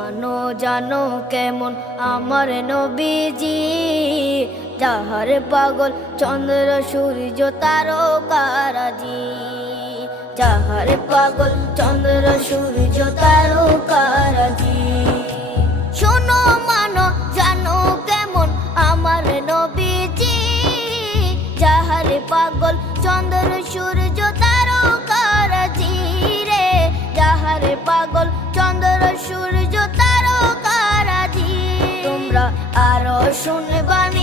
মানো জানো কেমন আমার নবীজি, যাহার পাগল চন্দ্র সূর্য তারকারাজি, যাহার পাগল চন্দ্র সূর্য তারকারাজি। শোনো মানো জানো কেমন আমার নবীজি, যাহার পাগল চন্দ্র সূর্য তারকারাজি রে, যাহার পাগল চন্দ্র সূর্য তারকারাজি। তোমরা আরো শুনবানি